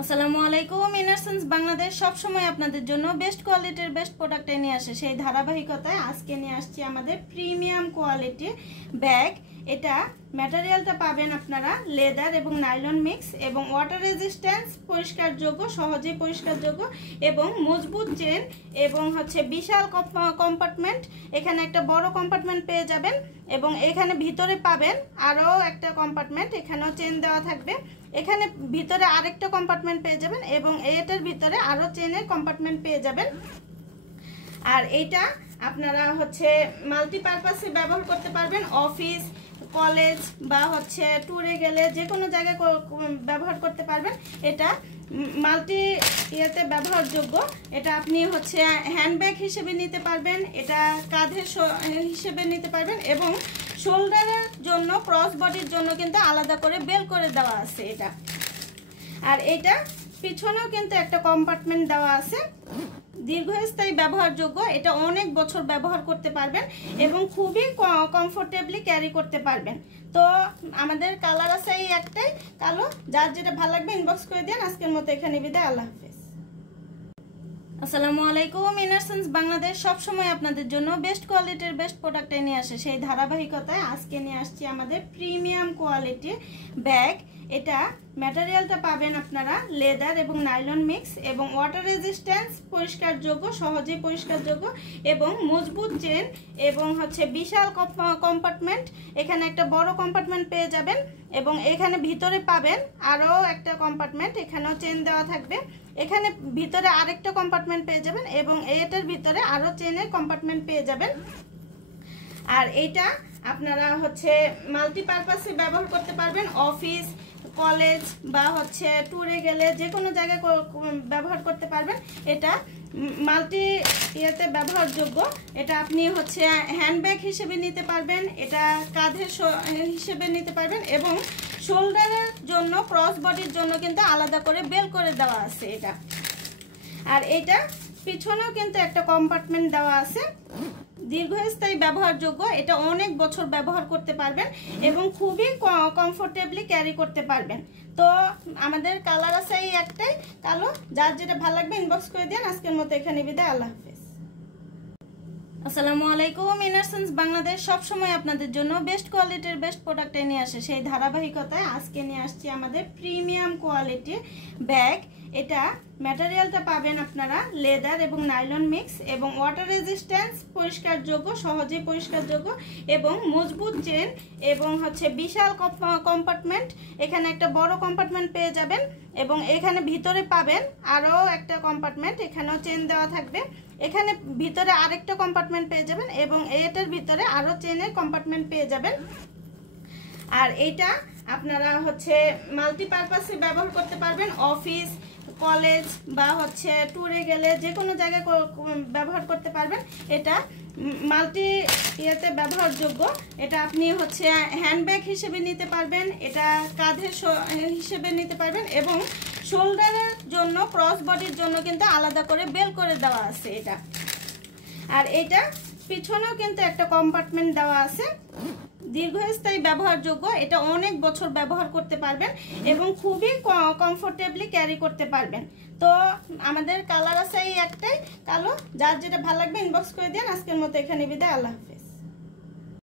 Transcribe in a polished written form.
আসসালামু আলাইকুম। ইনারসেন্স বাংলাদেশ সব সময় আপনাদের জন্য বেস্ট কোয়ালিটির বেস্ট প্রোডাক্ট নিয়ে আসে। সেই ধারাবাহিকতায় আজকে নিয়ে আসছি আমাদের প্রিমিয়াম কোয়ালিটি ব্যাগ। এটা ম্যাটেরিয়ালটা পাবেন আপনারা লেদার এবং নাইলন মিক্স এবং ওয়াটার রেজিস্ট্যান্স, পরিষ্কারযোগ্য, সহজেই পরিষ্কারযোগ্য এবং মজবুত চেন এবং বিশাল কম্পার্টমেন্ট। এখানে একটা বড় কম্পার্টমেন্ট পেয়ে যাবেন এবং এখানে ভিতরে পাবেন আরও একটা কম্পার্টমেন্ট, এখানেও চেন দেওয়া থাকবে। এখানে ভিতরে আরেকটা কম্পার্টমেন্ট পেয়ে যাবেন এবং এটার ভিতরে আরও চেনের কম্পার্টমেন্ট পেয়ে যাবেন। আর এইটা আপনারা মাল্টিপারপাসে ব্যবহার করতে পারবেন, অফিস, কলেজ বা ট্যুরে গেলে যে কোনো জায়গায় ব্যবহার করতে পারবেন। এটা মাল্টি ইয়েতে ব্যবহারযোগ্য। এটা আপনি হ্যান্ডব্যাগ হিসেবে নিতে পারবেন, এটা কাঁধের হিসেবে নিতে পারবেন এবং শোল্ডারের জন্য, ক্রস বডির জন্য কিন্তু আলাদা করে বেল করে দেওয়া আছে এটা। আর এটা পিছনেও কিন্তু একটা কম্পার্টমেন্ট দেওয়া আছে, দীর্ঘস্থায়ী ব্যবহারযোগ্য। এটা অনেক বছর ব্যবহার করতে পারবেন এবং খুবই কমফোর্টেবলি ক্যারি করতে পারবেন। তো আমাদের কালার আছে এই একটাই কালো, যার যেটা ভালো লাগবে ইনবক্স করে দেন। আজকের মতো এখানে বিদায়, আল্লাহ হাফেজ। আসসালামু আলাইকুম। ইনারসেন্স বাংলাদেশ সব সময় আপনাদের জন্য বেস্ট কোয়ালিটির বেস্ট প্রোডাক্ট নিয়ে আসে। সেই ধারাবাহিকতায় আজকে নিয়ে আসছি আমাদের প্রিমিয়াম কোয়ালিটি ব্যাগ। এটা ম্যাটেরিয়ালটা পাবেন আপনারা লেদার এবং নাইলন মিক্স এবং ওয়াটার রেজিস্ট্যান্স, পরিষ্কারযোগ্য, সহজেই পরিষ্কারযোগ্য এবং মজবুত চেন এবং বিশাল কম্পার্টমেন্ট। এখানে একটা বড় কম্পার্টমেন্ট পেয়ে যাবেন এবং এখানে ভিতরে পাবেন আরও একটা কম্পার্টমেন্ট, এখানেও চেন দেওয়া থাকবে। এখানে ভিতরে আরেকটা কম্পার্টমেন্ট পেয়ে যাবেন এবং এটার ভিতরে আরও চেনের কম্পার্টমেন্ট পেয়ে যাবেন। আর এইটা আপনারা মাল্টিপারপাসে ব্যবহার করতে পারবেন, অফিস, কলেজ বা ট্যুরে গেলে যে কোনো জায়গায় ব্যবহার করতে পারবেন। এটা মাল্টি ইয়েতে ব্যবহারযোগ্য। এটা আপনি হ্যান্ডব্যাগ হিসেবে নিতে পারবেন, এটা কাঁধের হিসেবে নিতে পারবেন এবং শোল্ডারের জন্য, ক্রস বডির জন্য কিন্তু আলাদা করে বেল করে দেওয়া আছে এটা। আর এটা পিছনেও কিন্তু একটা কম্পার্টমেন্ট দেওয়া আছে, দীর্ঘস্থায়ী ব্যবহারযোগ্য। এটা অনেক বছর ব্যবহার করতে পারবেন এবং খুবই কমফোর্টেবলি ক্যারি করতে পারবেন। তো আমাদের কালার আছে এই একটাই কালো, যার যেটা ভালো লাগবে ইনবক্স করে দেন। আজকের মতো এখানে বিদায়, আল্লাহ হাফেজ। আসসালামু আলাইকুম। ইনারসেন্স বাংলাদেশ সব সময় আপনাদের জন্য বেস্ট কোয়ালিটির বেস্ট প্রোডাক্ট নিয়ে আসে। সেই ধারাবাহিকতায় আজকে নিয়ে আসছি আমাদের প্রিমিয়াম কোয়ালিটি ব্যাগ। এটা ম্যাটেরিয়ালটা পাবেন আপনারা লেদার এবং নাইলন মিক্স এবং ওয়াটার রেজিস্ট্যান্স, পরিষ্কারযোগ্য, সহজেই পরিষ্কারযোগ্য এবং মজবুত চেন এবং বিশাল কম্পার্টমেন্ট। এখানে একটা বড় কম্পার্টমেন্ট পেয়ে যাবেন এবং এখানে ভিতরে পাবেন আরও একটা কম্পার্টমেন্ট, এখানেও চেন দেওয়া থাকবে। এখানে ভিতরে আরেকটা কম্পার্টমেন্ট পেয়ে যাবেন এবং এটার ভিতরে আরও চেনের কম্পার্টমেন্ট পেয়ে যাবেন। আর এইটা আপনারা মাল্টিপারপাসে ব্যবহার করতে পারবেন, অফিস, কলেজ বা ট্যুরে গেলে যে কোনো জায়গায় ব্যবহার করতে পারবেন। এটা মাল্টি ইয়েতে ব্যবহারযোগ্য। এটা আপনি হ্যান্ডব্যাগ হিসেবে নিতে পারবেন, এটা কাঁধের হিসেবে নিতে পারবেন এবং শোল্ডারের জন্য, ক্রস বডির জন্য কিন্তু আলাদা করে বেল করে দেওয়া আছে এটা। আর এটা পিছনেও কিন্তু একটা কম্পার্টমেন্ট দেওয়া আছে, দীর্ঘস্থায়ী ব্যবহারযোগ্য। এটা অনেক বছর ব্যবহার করতে পারবেন এবং খুবই কমফোর্টেবলি ক্যারি করতে পারবেন। তো আমাদের কালার আছে এই একটাই কালো, যার যেটা ভালো লাগবে ইনবক্স করে দেন। আজকের মতো এখানে বিদায়, আল্লাহ হাফেজ।